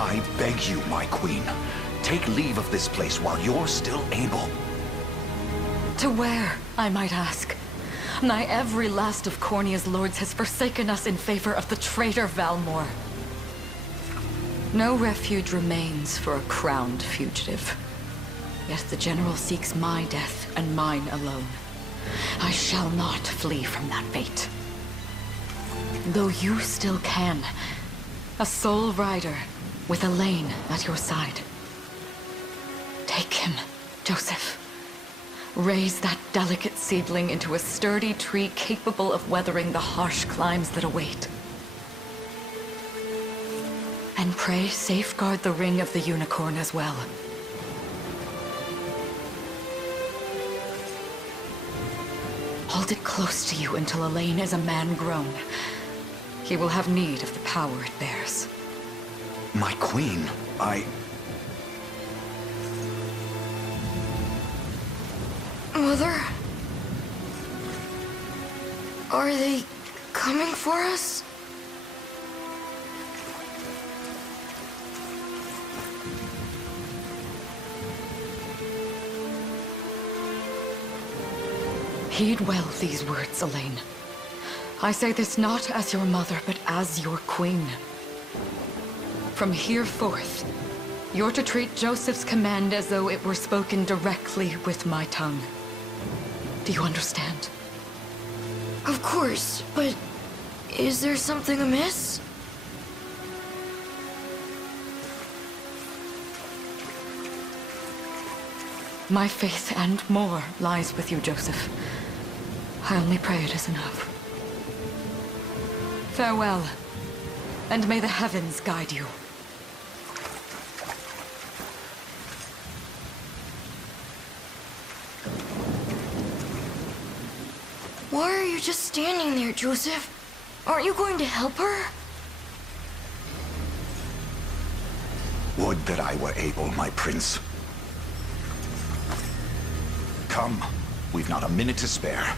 I beg you, my queen, take leave of this place while you're still able. To where, I might ask? Nigh every last of Cornia's lords has forsaken us in favor of the traitor Valmor. No refuge remains for a crowned fugitive. Yet the general seeks my death and mine alone. I shall not flee from that fate. Though you still can, a sole rider with Elaine at your side. Take him, Joseph. Raise that delicate seedling into a sturdy tree capable of weathering the harsh climes that await. And pray safeguard the ring of the unicorn as well. Hold it close to you until Elaine is a man grown. He will have need of the power it bears. My queen, Mother? Are they coming for us? Heed well these words, Elaine. I say this not as your mother, but as your queen. From here forth, you're to treat Joseph's command as though it were spoken directly with my tongue. Do you understand? Of course, but is there something amiss? My faith and more lies with you, Joseph. I only pray it is enough. Farewell, and may the heavens guide you. Why are you just standing there, Joseph? Aren't you going to help her? would that I were able, my prince. Come, we've not a minute to spare.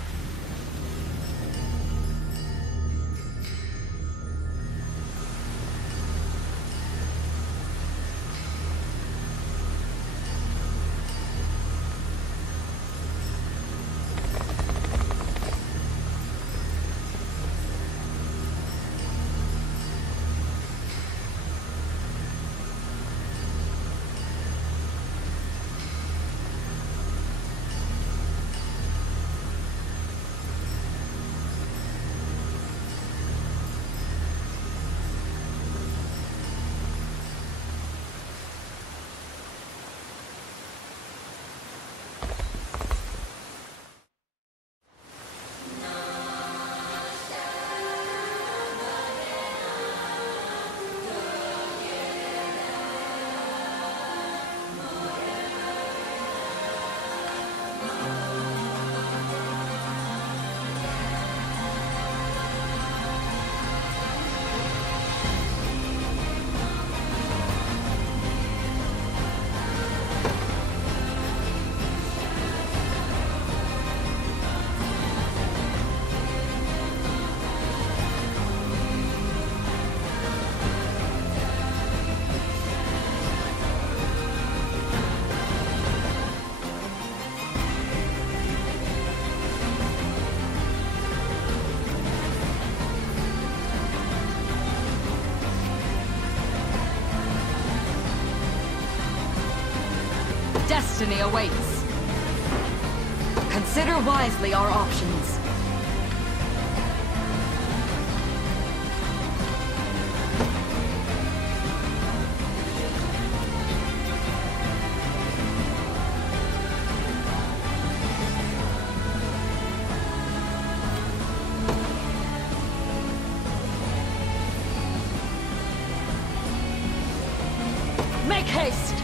Destiny awaits. Consider wisely our options. Make haste!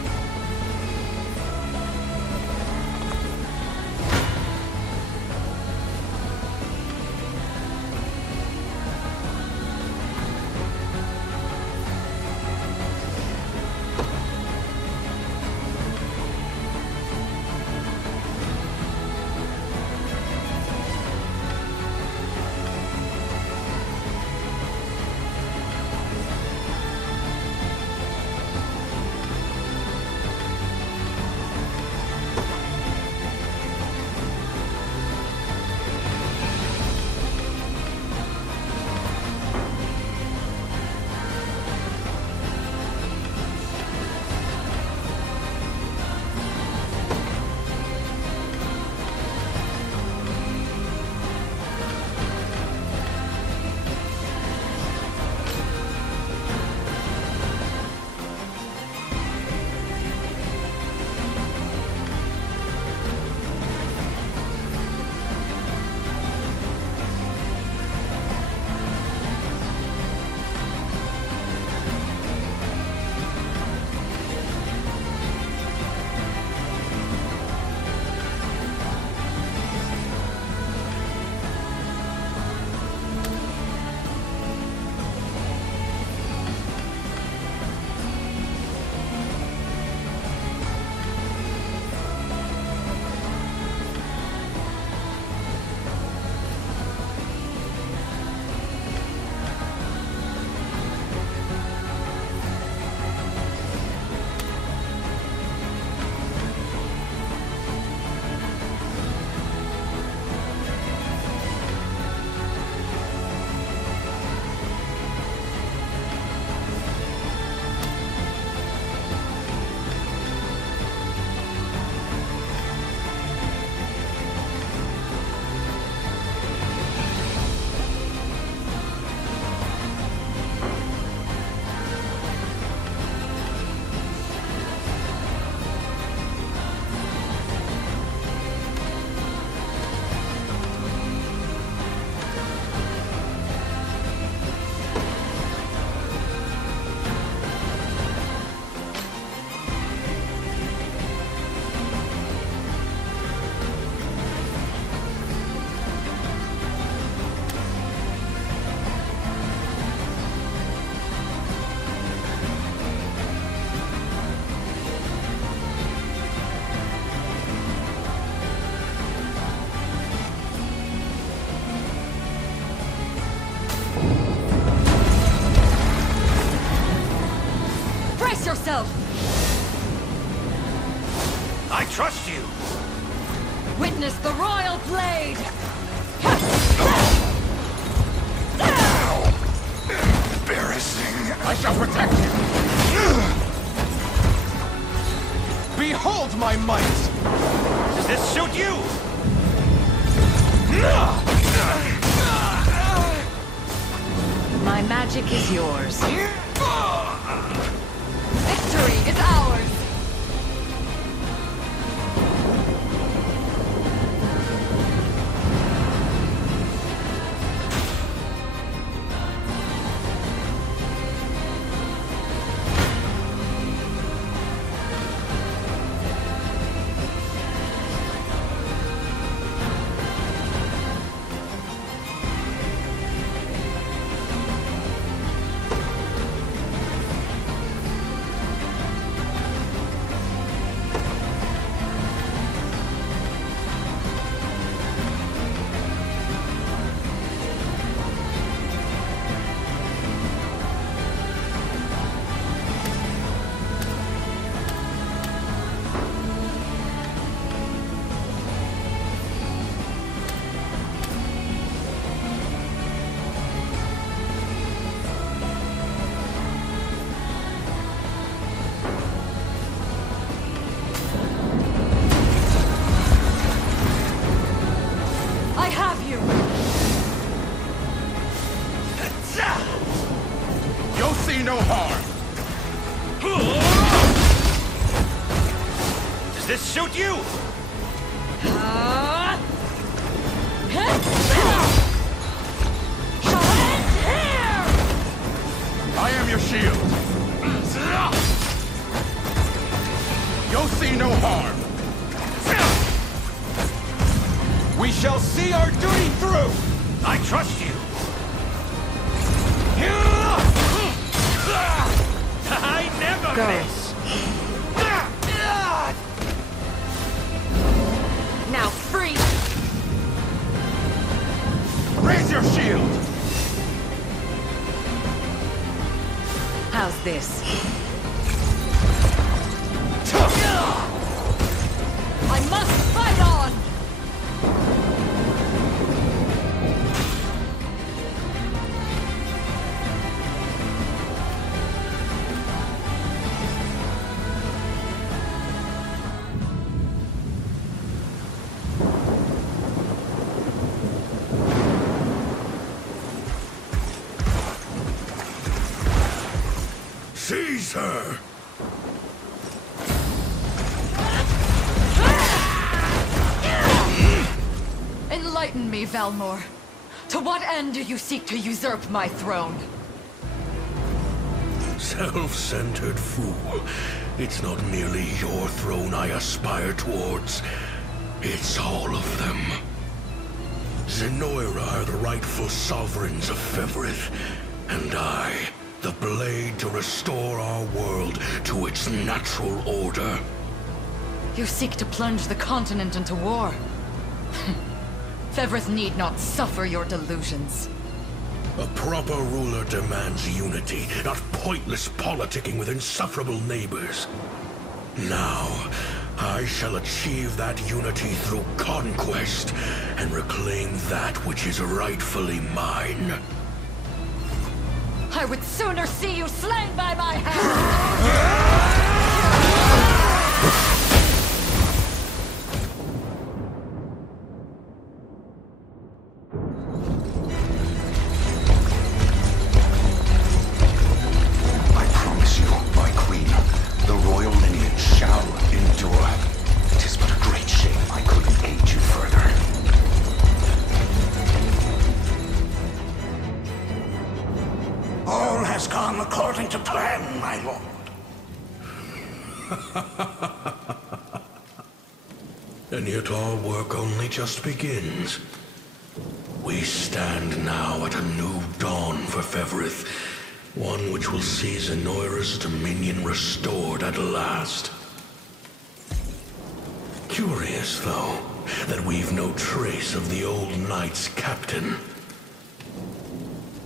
yourself! I trust you! Witness the royal blade! Embarrassing. I shall protect you! Behold my might! Does this suit you? My magic is yours. Victory is ours! No harm. Does this suit you? I am your shield. You'll see no harm. We shall see our duty through. I trust you. I never miss! Now free! Raise your shield! How's this? I must fight on! Seize her! Enlighten me, Valmor. To what end do you seek to usurp my throne? Self-centered fool. It's not merely your throne I aspire towards. It's all of them. Zenoira are the rightful sovereigns of Fevrith, and I, the blade to restore our world to its natural order. You seek to plunge the continent into war. Fevrith need not suffer your delusions. A proper ruler demands unity, not pointless politicking with insufferable neighbors. Now, I shall achieve that unity through conquest, and reclaim that which is rightfully mine. I would sooner see you slain by my hand! I promise you, my queen, the royal lineage shall endure. It is but a great shame I couldn't aid you further. All has gone according to plan, my lord. And yet our work only just begins. We stand now at a new dawn for Fevrith, one which will see Zenoira's dominion restored at last. Curious, though, that we've no trace of the old knight's captain.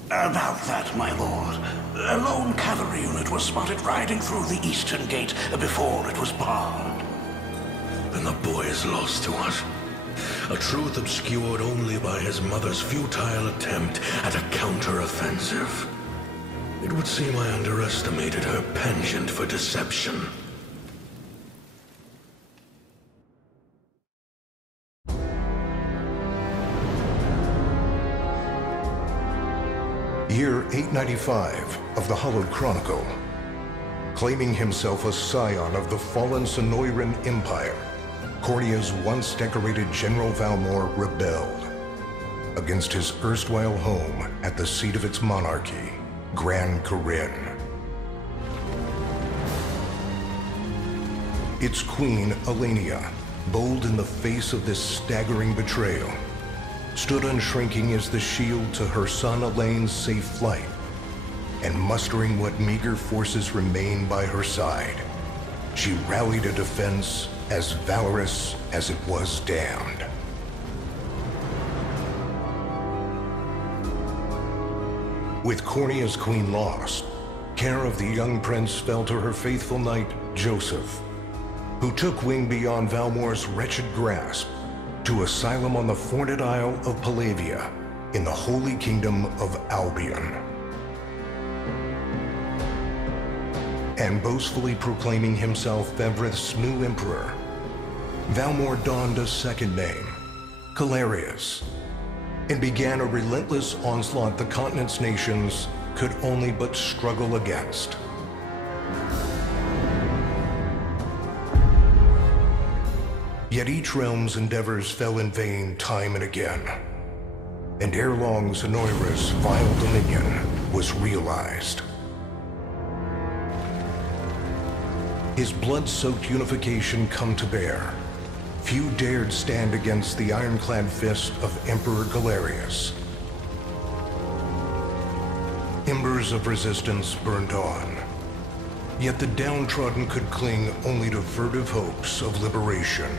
About that, my lord, A lone cavalry unit was spotted riding through the eastern gate before it was barred. Then the boy is lost to us. A truth obscured only by his mother's futile attempt at a counter-offensive. It would seem I underestimated her penchant for deception. Year 895 of the Hallowed Chronicle. Claiming himself a scion of the fallen Sonoran Empire, Cornea's once decorated General Valmor rebelled against his erstwhile home at the seat of its monarchy, Gran Corinne. Its queen, Elenia, bold in the face of this staggering betrayal, stood unshrinking as the shield to her son Elaine's safe flight, and mustering what meager forces remained by her side, she rallied a defense as valorous as it was damned. With Cornea's queen lost, care of the young prince fell to her faithful knight, Joseph, who took wing beyond Valmor's wretched grasp to asylum on the thorned Isle of Palavia in the Holy Kingdom of Albion. And boastfully proclaiming himself Fevrith's new emperor, Valmor donned a second name, Calarius, and began a relentless onslaught the continent's nations could only but struggle against. Yet each realm's endeavors fell in vain time and again, and ere long Zenoira's vile dominion was realized. His blood-soaked unification come to bear, few dared stand against the ironclad fist of Emperor Galerius. Embers of resistance burned on, yet the downtrodden could cling only to furtive hopes of liberation.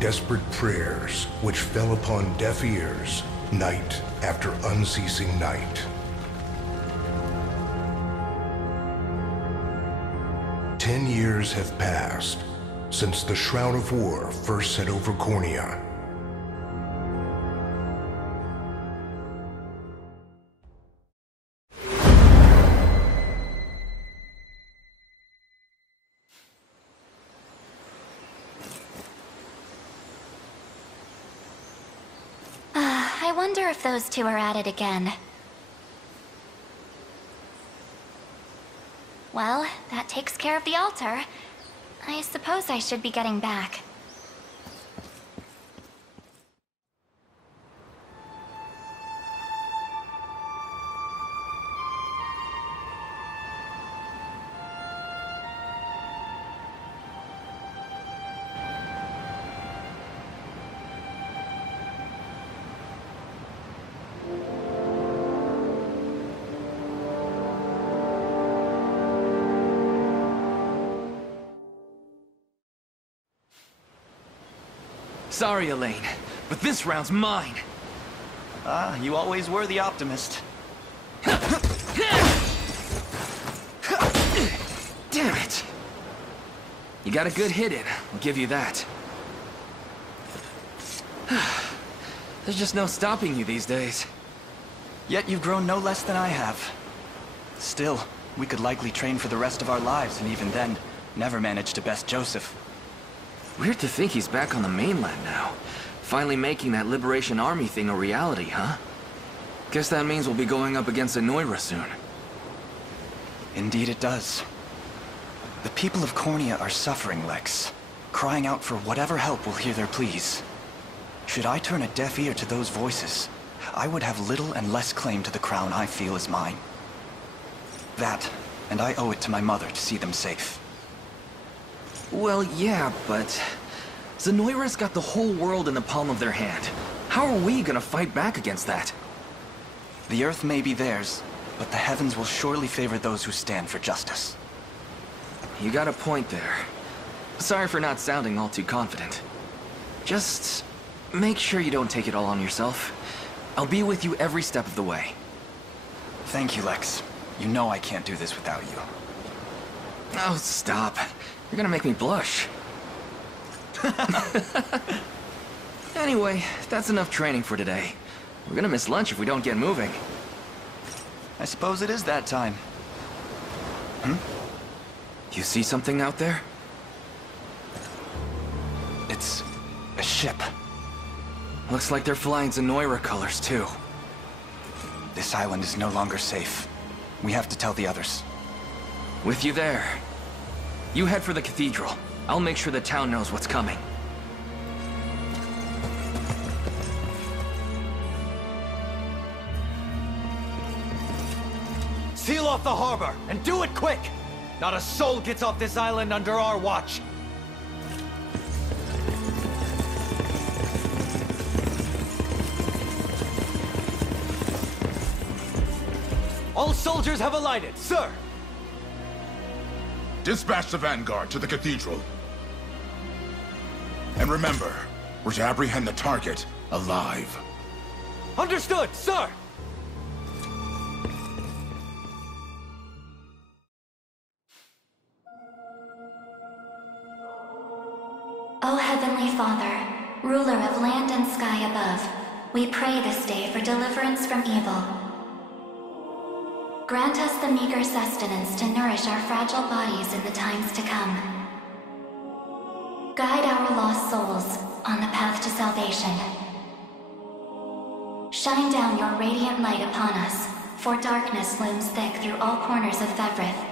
Desperate prayers which fell upon deaf ears night after unceasing night. 10 years have passed since the Shroud of War first set over Cornea. I wonder if those two are at it again. Well, that takes care of the altar. I suppose I should be getting back. Sorry, Elaine, but this round's mine. You always were the optimist. Damn it! You got a good hit in, I'll give you that. There's just no stopping you these days. Yet you've grown no less than I have. Still, we could likely train for the rest of our lives, and even then, never manage to best Joseph. Weird to think he's back on the mainland now. Finally making that Liberation Army thing a reality, huh? Guess that means we'll be going up against Zenoira soon. Indeed it does. The people of Cornea are suffering, Lex. Crying out for whatever help will hear their pleas. Should I turn a deaf ear to those voices, I would have little and less claim to the crown I feel is mine. That, and I owe it to my mother to see them safe. Well, yeah, but Zenoira's got the whole world in the palm of their hand. How are we gonna fight back against that? The Earth may be theirs, but the heavens will surely favor those who stand for justice. You got a point there. Sorry for not sounding all too confident. Just make sure you don't take it all on yourself. I'll be with you every step of the way. Thank you, Lex. You know I can't do this without you. Oh, stop. You're gonna make me blush. Anyway, that's enough training for today. We're gonna miss lunch if we don't get moving. I suppose it is that time. You see something out there? It's a ship. Looks like they're flying Zenoira colors, too. This island is no longer safe. We have to tell the others. With you there. You head for the cathedral. I'll make sure the town knows what's coming. Seal off the harbor, and do it quick! Not a soul gets off this island under our watch. All soldiers have alighted, sir! Dispatch the vanguard to the cathedral. And remember, we're to apprehend the target alive. Understood, sir! O Heavenly Father, ruler of land and sky above, we pray this day for deliverance from evil. Grant us the meager sustenance to nourish our fragile bodies in the times to come. Guide our lost souls on the path to salvation. Shine down your radiant light upon us, for darkness looms thick through all corners of Fevrith.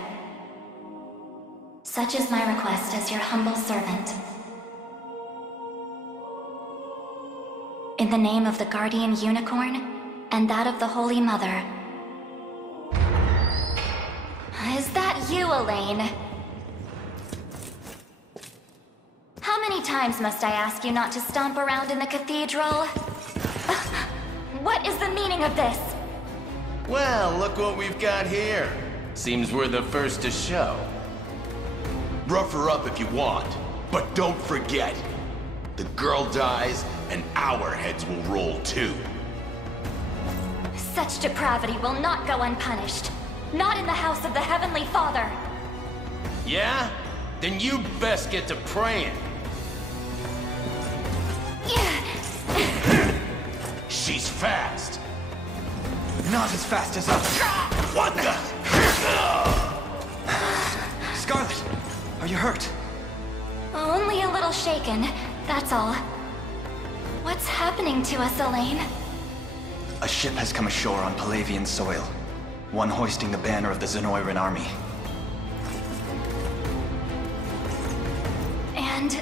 Such is my request as your humble servant. In the name of the Guardian Unicorn, and that of the Holy Mother. Is that you, Elaine? How many times must I ask you not to stomp around in the cathedral? What is the meaning of this? Well, look what we've got here. Seems we're the first to show. Rough her up if you want, but don't forget, the girl dies, and our heads will roll too. Such depravity will not go unpunished. Not in the house of the Heavenly Father. Yeah? Then you best get to praying. She's fast. Not as fast as us. What the? Scarlet, are you hurt? Only a little shaken, that's all. What's happening to us, Elaine? A ship has come ashore on Palavian soil. One hoisting the banner of the Zenoiran army. And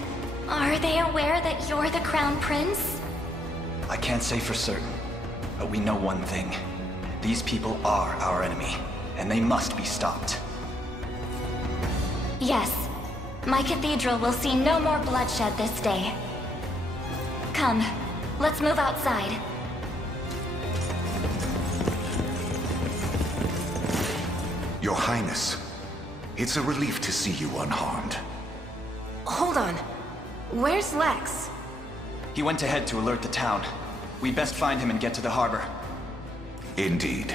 are they aware that you're the Crown Prince? I can't say for certain, but we know one thing. These people are our enemy, and they must be stopped. Yes. My cathedral will see no more bloodshed this day. Come, let's move outside. Your Highness, it's a relief to see you unharmed. Hold on. Where's Lex? He went ahead to alert the town. We'd best find him and get to the harbor. Indeed.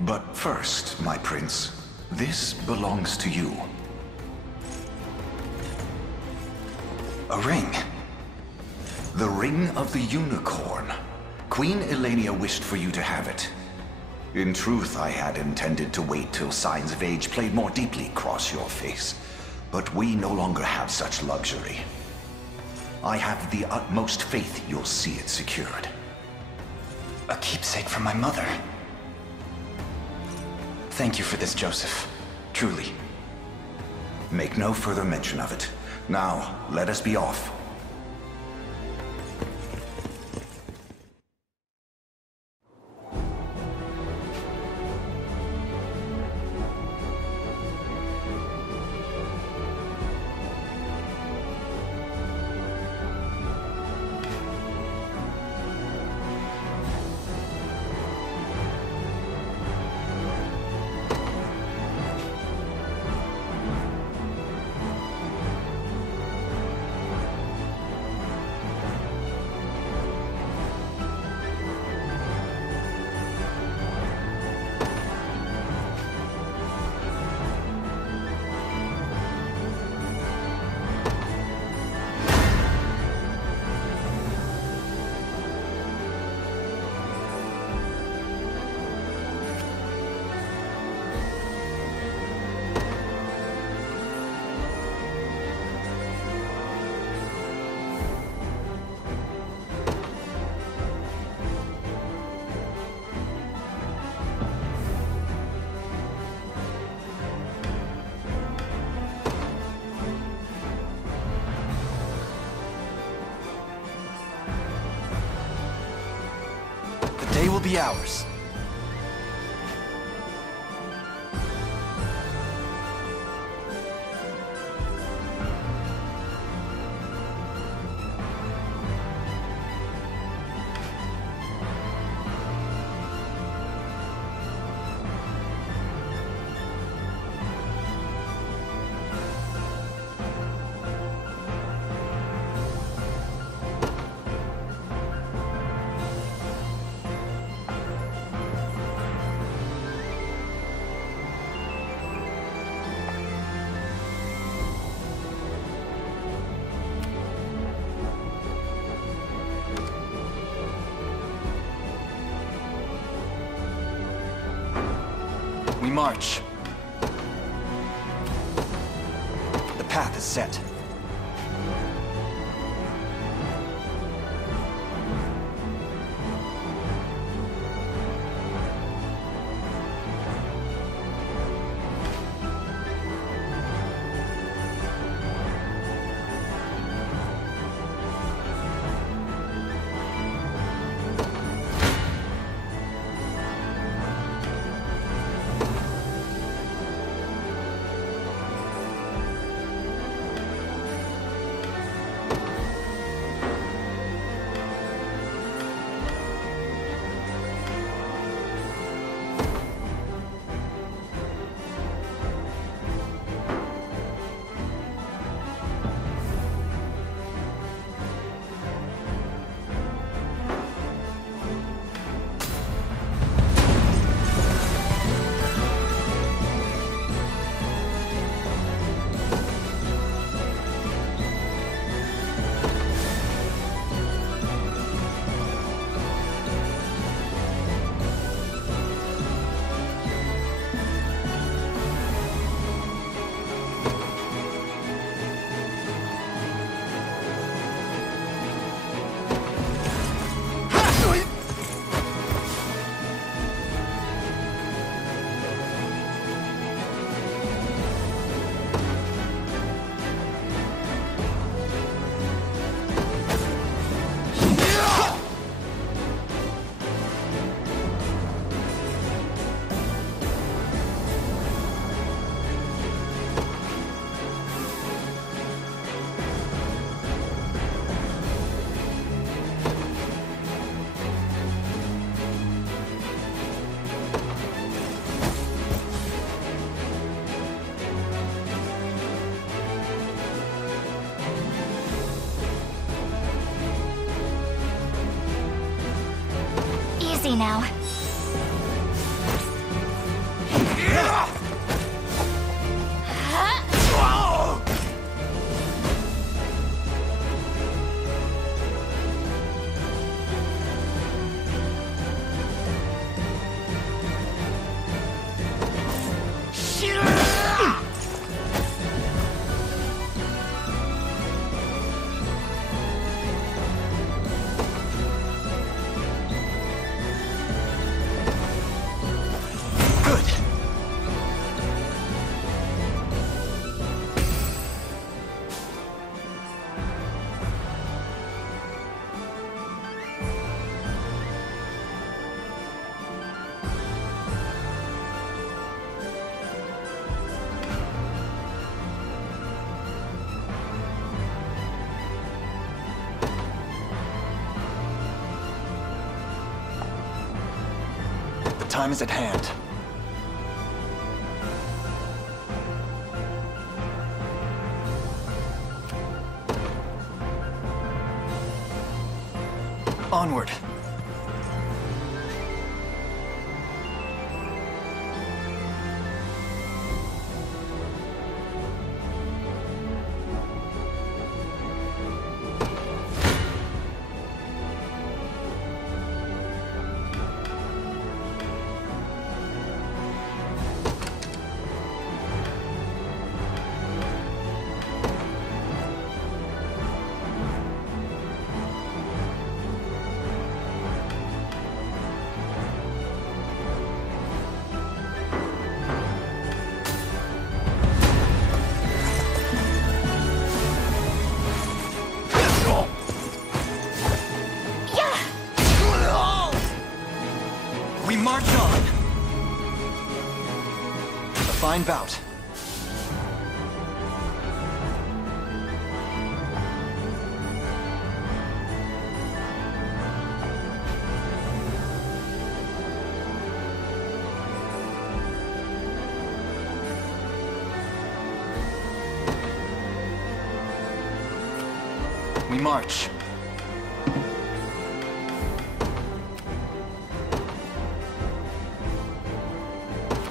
But first, my prince, this belongs to you. A ring. The Ring of the Unicorn. Queen Elenia wished for you to have it. In truth, I had intended to wait till signs of age played more deeply across your face. But we no longer have such luxury. I have the utmost faith you'll see it secured. A keepsake from my mother. Thank you for this, Joseph. Truly. Make no further mention of it. Now, let us be off. will be ours. We march. The path is set. Easy now. Time is at hand. Onward. fine bout. We march.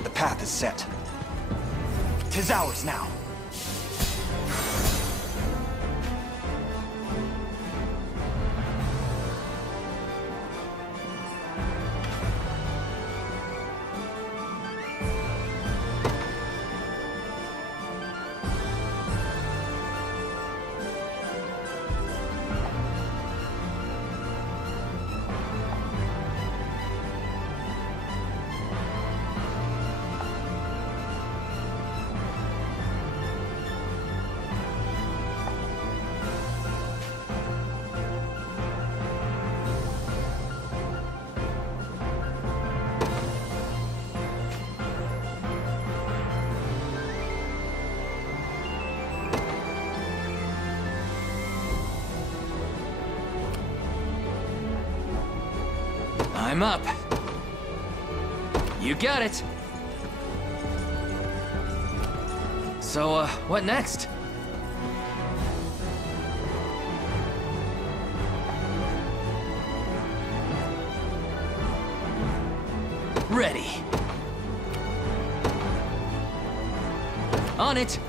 The path is set. 'Tis ours now. I'm up. You got it. So, what next? Ready. On it.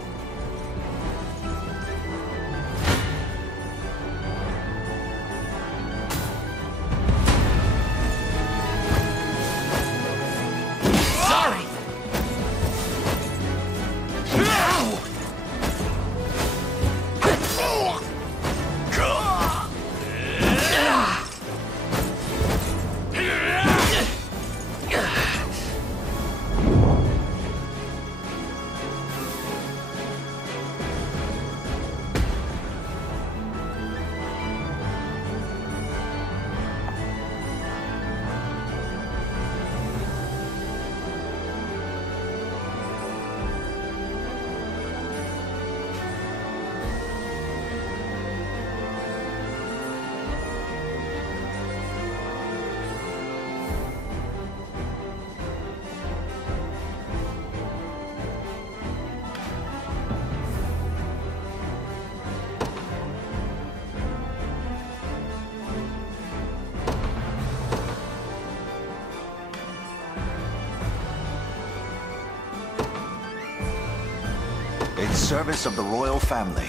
In service of the royal family,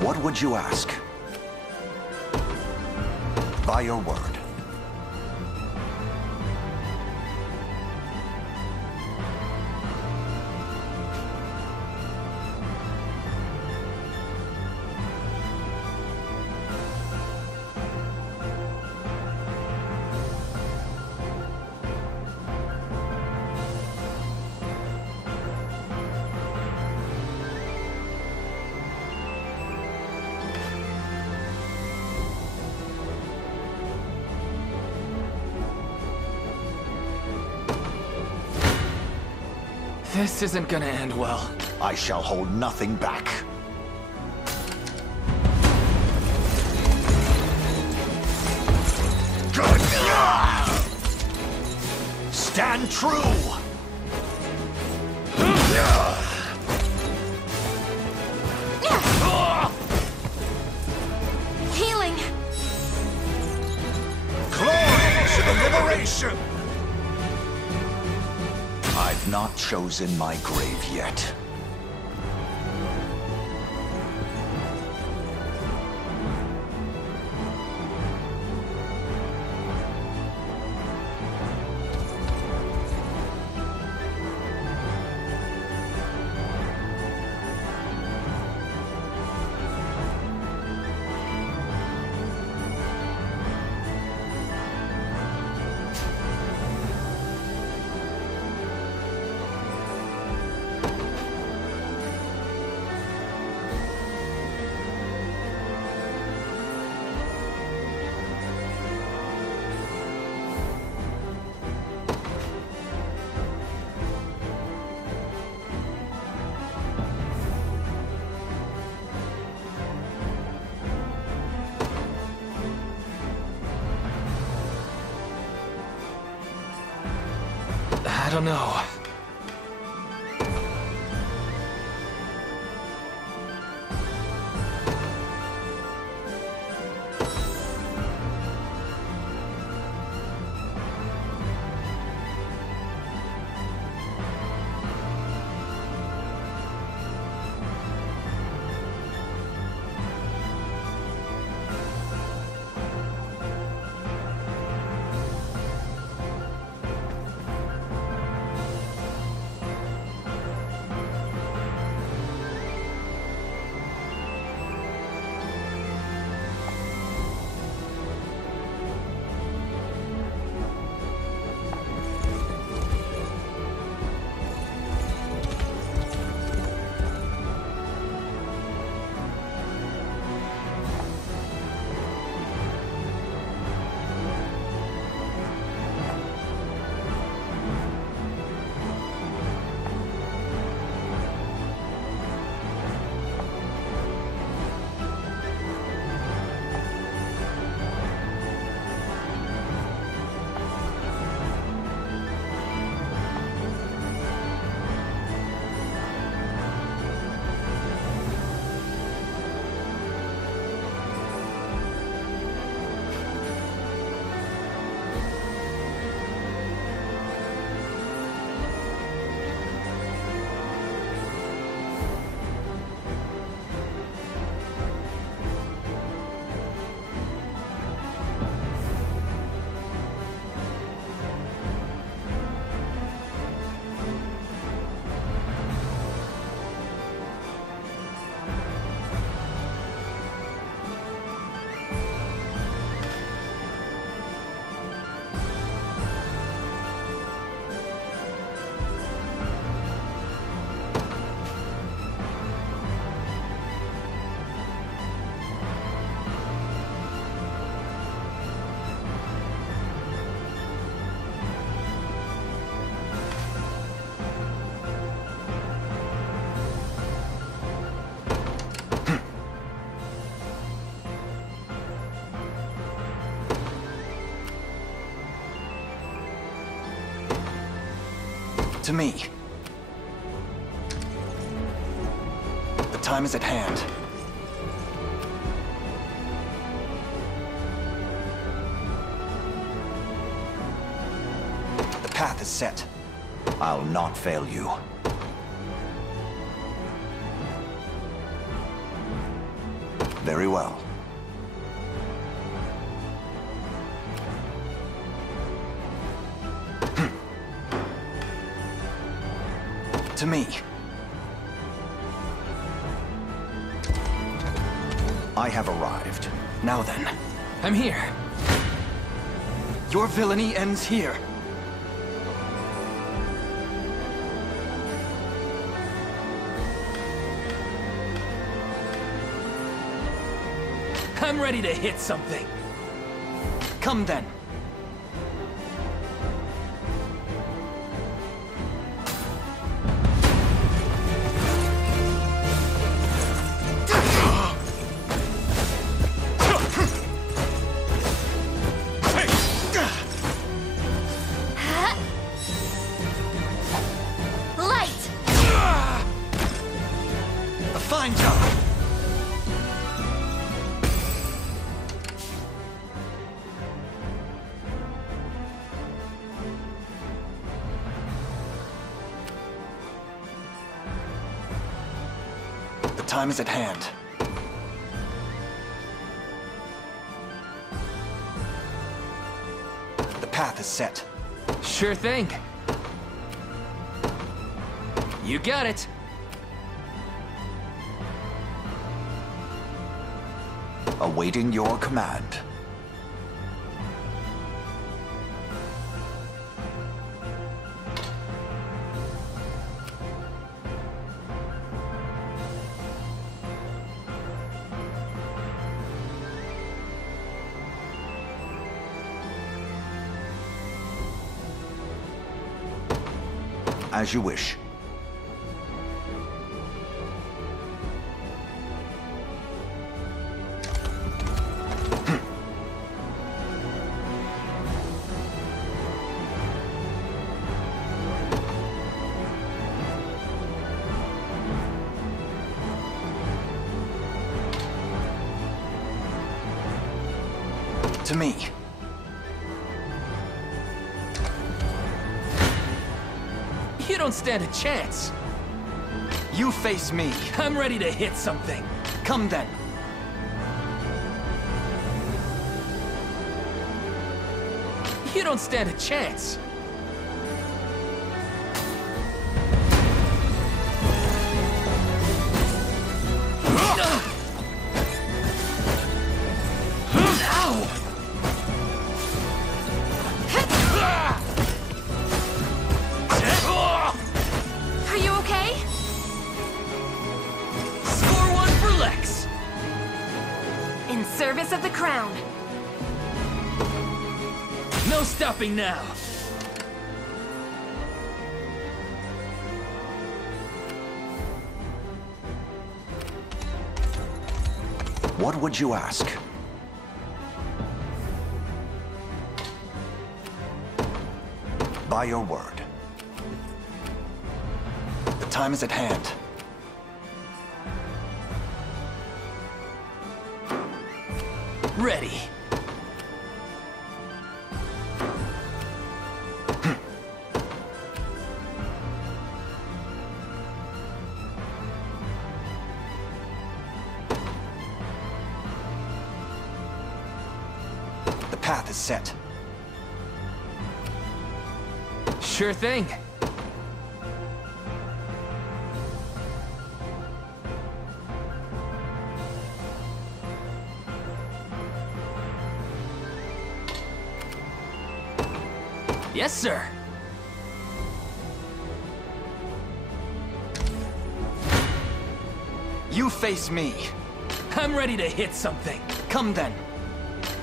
what would you ask? By your word. This isn't gonna end well. I shall hold nothing back. Stand true! Healing! Glory to the liberation! I've not chosen my grave yet. don't know. To me. The time is at hand. The path is set. I'll not fail you. Very well. To me. I have arrived. Now then. I'm here. Your villainy ends here. I'm ready to hit something. Come then. Fine job! The time is at hand. The path is set. Sure thing. You got it. Awaiting your command. As you wish. To me. You don't stand a chance. You face me. I'm ready to hit something. Come then. You don't stand a chance. Are you okay? Score one for Lex. In service of the crown. No stopping now. What would you ask? By your word. The time is at hand. Ready. The path is set. Sure thing. Yes, sir. You face me. I'm ready to hit something. Come then.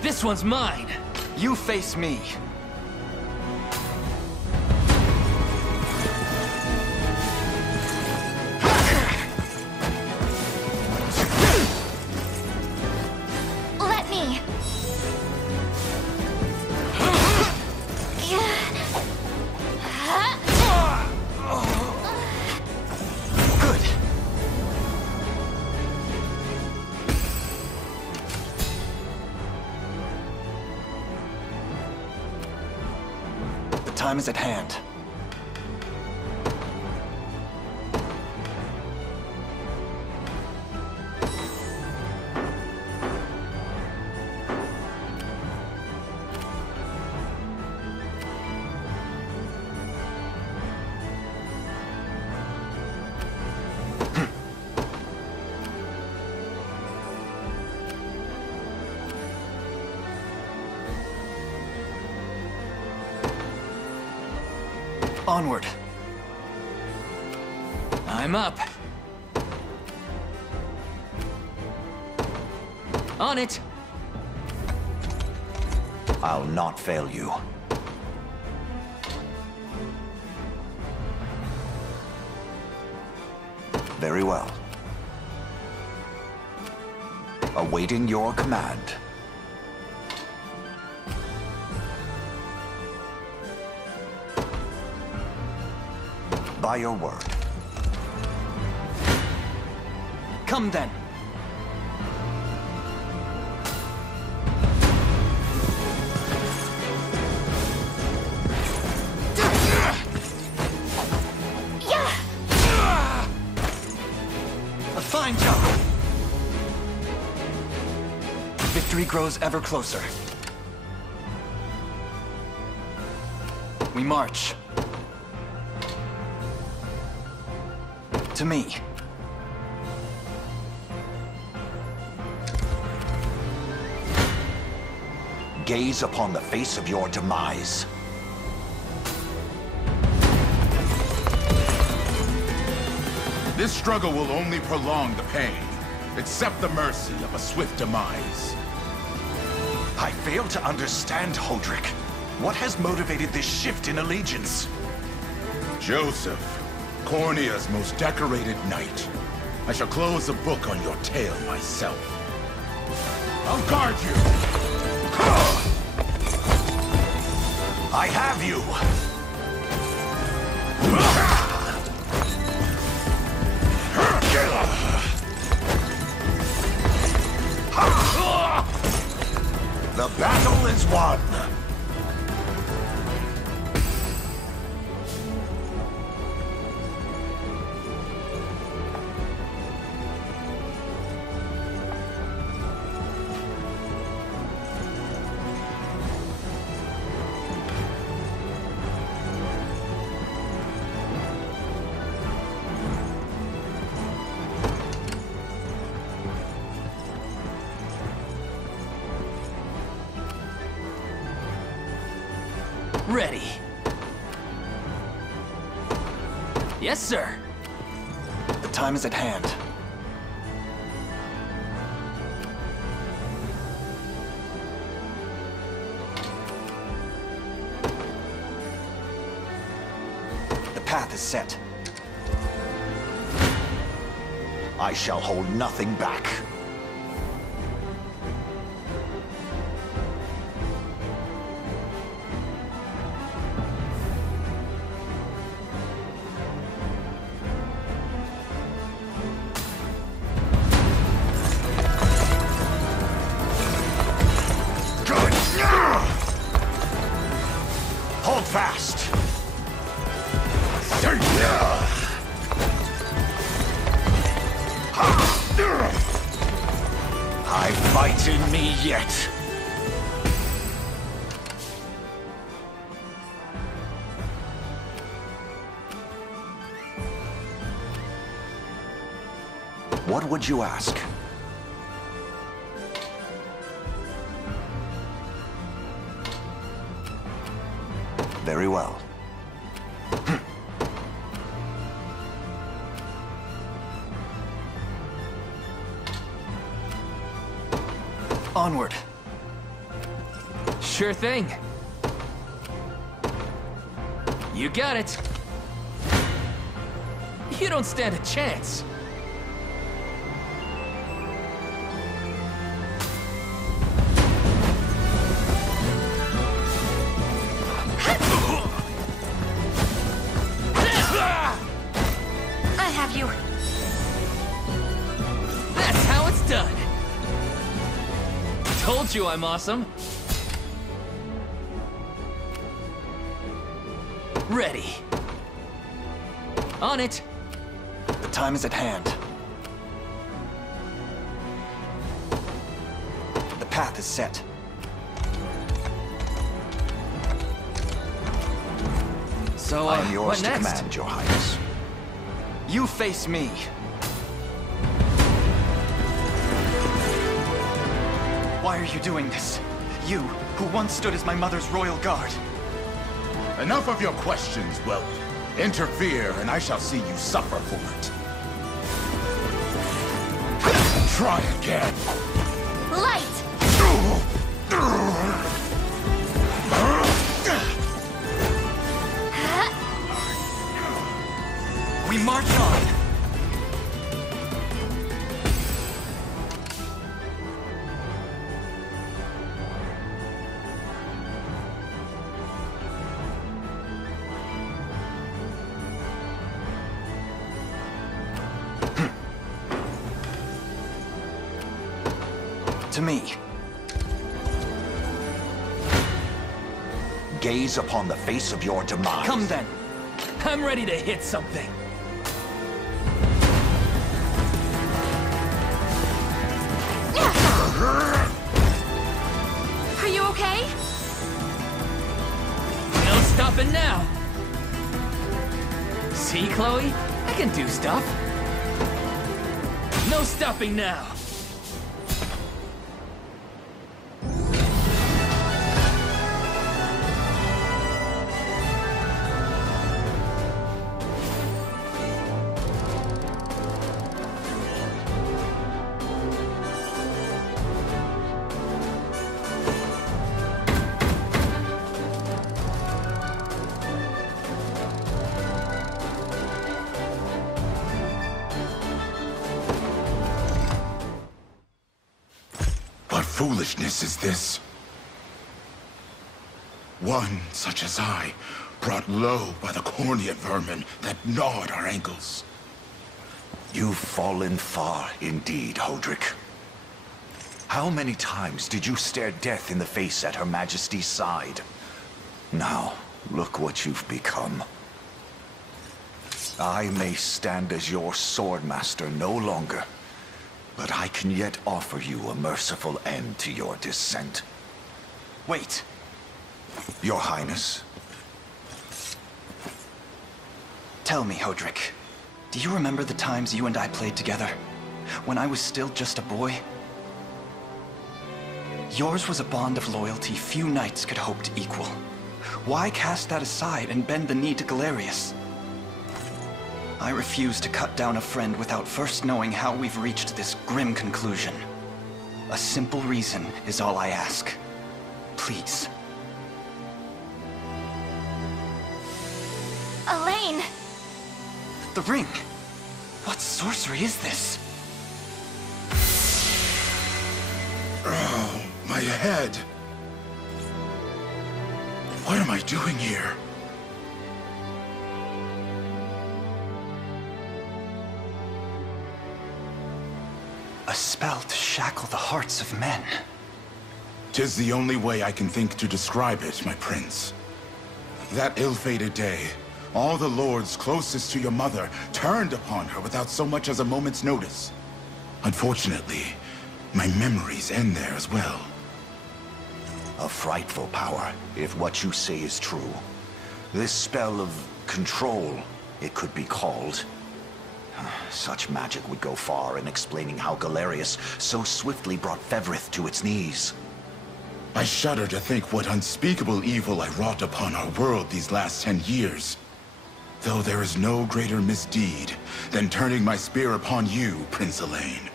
This one's mine. You face me. Let me. Good. The time is at hand. Onward. I'm up. On it. I'll not fail you. Very well. Awaiting your command. By your word. Come then. A fine job. Victory grows ever closer. We march. To me. Gaze upon the face of your demise. This struggle will only prolong the pain. Accept the mercy of a swift demise. I fail to understand, Holdrick. What has motivated this shift in allegiance? Joseph, Cornea's most decorated knight. I shall close the book on your tale myself. I'll guard you! I have you! The battle one! Ready. Yes, sir. The time is at hand. The path is set. I shall hold nothing back. Hold fast! I fight in me yet. What would you ask? Very well. Onward. Sure thing. You got it. You don't stand a chance. I have you. That's how it's done. Told you I'm awesome. Ready. On it. The time is at hand. The path is set. So, I am yours what to next? command, Your Highness. You face me. Why are you doing this? You, who once stood as my mother's royal guard. Enough of your questions, whelp. Interfere, and I shall see you suffer for it. Try again. Light! We march on! To me. Gaze upon the face of your demise. Come then. I'm ready to hit something. Are you okay? No stopping now. See, Chloe? I can do stuff. No stopping now. What foolishness is this? One such as I, brought low by the Cornea vermin that gnawed our ankles. You've fallen far indeed, Hodrick. How many times did you stare death in the face at Her Majesty's side? Now, look what you've become. I may stand as your swordmaster no longer, but I can yet offer you a merciful end to your descent. Wait. Your Highness. Tell me, Hodrick, do you remember the times you and I played together? When I was still just a boy? Yours was a bond of loyalty few knights could hope to equal. Why cast that aside and bend the knee to Galerius? I refuse to cut down a friend without first knowing how we've reached this grim conclusion. A simple reason is all I ask. Please. Elaine! The ring! What sorcery is this? Oh, my head. What am I doing here? A spell to shackle the hearts of men. 'Tis the only way I can think to describe it, my prince. That ill-fated day, all the lords closest to your mother turned upon her without so much as a moment's notice. Unfortunately, my memories end there as well. A frightful power, if what you say is true. This spell of control, it could be called. Such magic would go far in explaining how Galerius so swiftly brought Fevrith to its knees. I shudder to think what unspeakable evil I wrought upon our world these last 10 years. Though there is no greater misdeed than turning my spear upon you, Prince Elaine.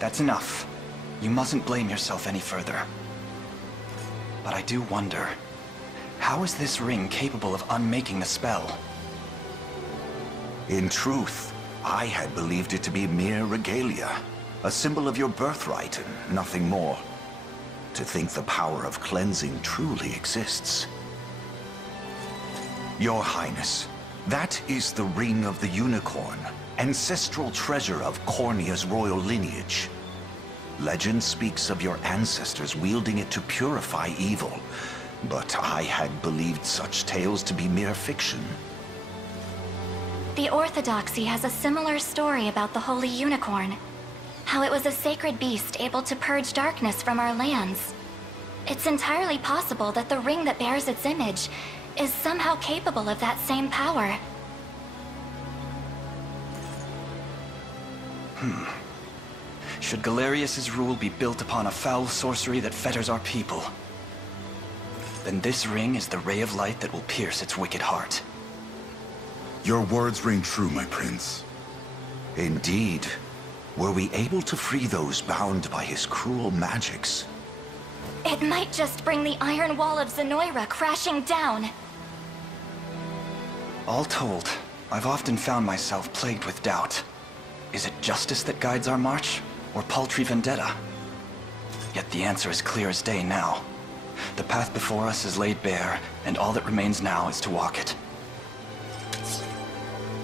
That's enough. You mustn't blame yourself any further. But I do wonder, how is this ring capable of unmaking the spell? In truth, I had believed it to be mere regalia, a symbol of your birthright and nothing more. To think the power of cleansing truly exists. Your Highness, that is the Ring of the Unicorn, ancestral treasure of Cornia's royal lineage. Legend speaks of your ancestors wielding it to purify evil, but I had believed such tales to be mere fiction. The Orthodoxy has a similar story about the Holy Unicorn. How it was a sacred beast able to purge darkness from our lands. It's entirely possible that the ring that bears its image is somehow capable of that same power. Should Galerius's rule be built upon a foul sorcery that fetters our people, then this ring is the ray of light that will pierce its wicked heart. Your words ring true, my prince. Indeed. Were we able to free those bound by his cruel magics? It might just bring the Iron Wall of Zenoira crashing down. All told, I've often found myself plagued with doubt. Is it justice that guides our march, or paltry vendetta? Yet the answer is clear as day now. The path before us is laid bare, and all that remains now is to walk it.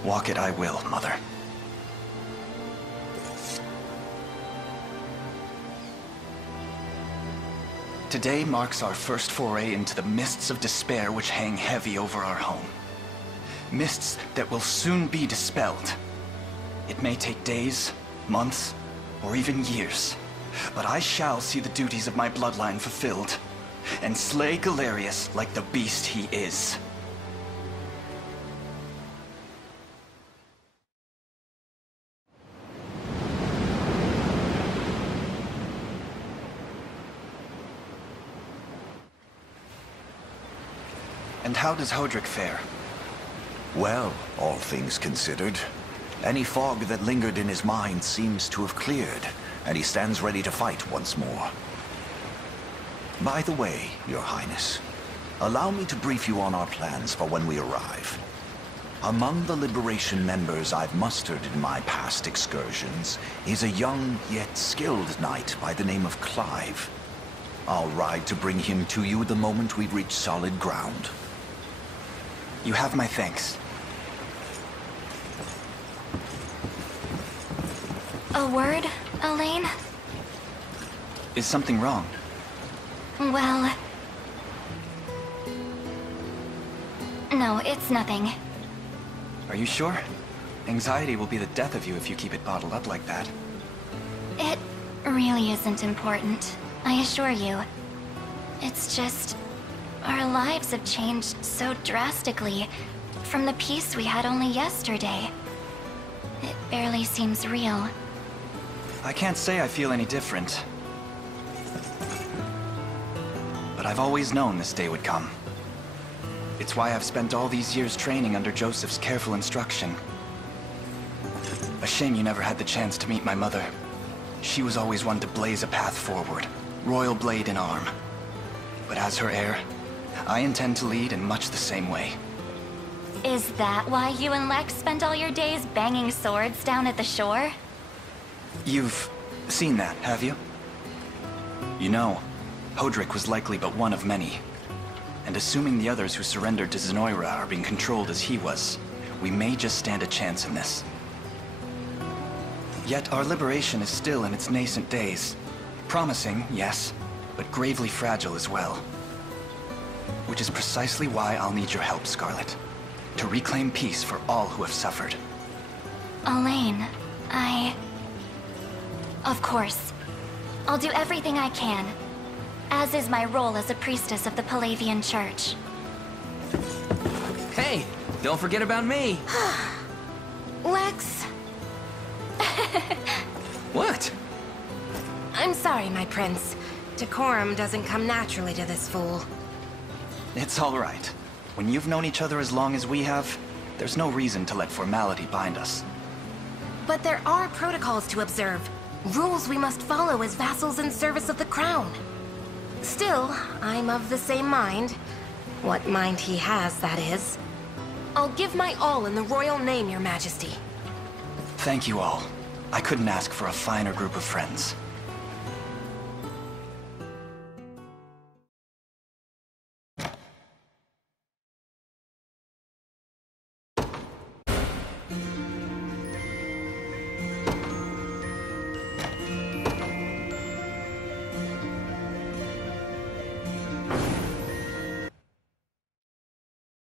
Walk it I will, Mother. Today marks our first foray into the mists of despair which hang heavy over our home. Mists that will soon be dispelled. It may take days, months, or even years, but I shall see the duties of my bloodline fulfilled, and slay Galerius like the beast he is. And how does Hodrick fare? Well, all things considered. Any fog that lingered in his mind seems to have cleared, and he stands ready to fight once more. By the way, Your Highness, allow me to brief you on our plans for when we arrive. Among the Liberation members I've mustered in my past excursions is a young yet skilled knight by the name of Clive. I'll ride to bring him to you the moment we reach solid ground. You have my thanks. A word, Elaine? Is something wrong? Well... No, it's nothing. Are you sure? Anxiety will be the death of you if you keep it bottled up like that. It really isn't important, I assure you. It's just... our lives have changed so drastically from the peace we had only yesterday. It barely seems real. I can't say I feel any different. But I've always known this day would come. It's why I've spent all these years training under Joseph's careful instruction. A shame you never had the chance to meet my mother. She was always one to blaze a path forward, royal blade in arm. But as her heir, I intend to lead in much the same way. Is that why you and Lex spent all your days banging swords down at the shore? You've seen that, have you? You know, Hodrick was likely but one of many. And assuming the others who surrendered to Zenoira are being controlled as he was, we may just stand a chance in this. Yet our liberation is still in its nascent days. Promising, yes, but gravely fragile as well. Which is precisely why I'll need your help, Scarlet. To reclaim peace for all who have suffered. Elaine, Of course. I'll do everything I can. As is my role as a priestess of the Palavian Church. Hey, don't forget about me. Lex. What? I'm sorry, my prince. Decorum doesn't come naturally to this fool. It's all right. When you've known each other as long as we have, there's no reason to let formality bind us. But there are protocols to observe. Rules we must follow as vassals in service of the crown. Still, I'm of the same mind. What mind he has, that is. I'll give my all in the royal name, your majesty. Thank you all. I couldn't ask for a finer group of friends.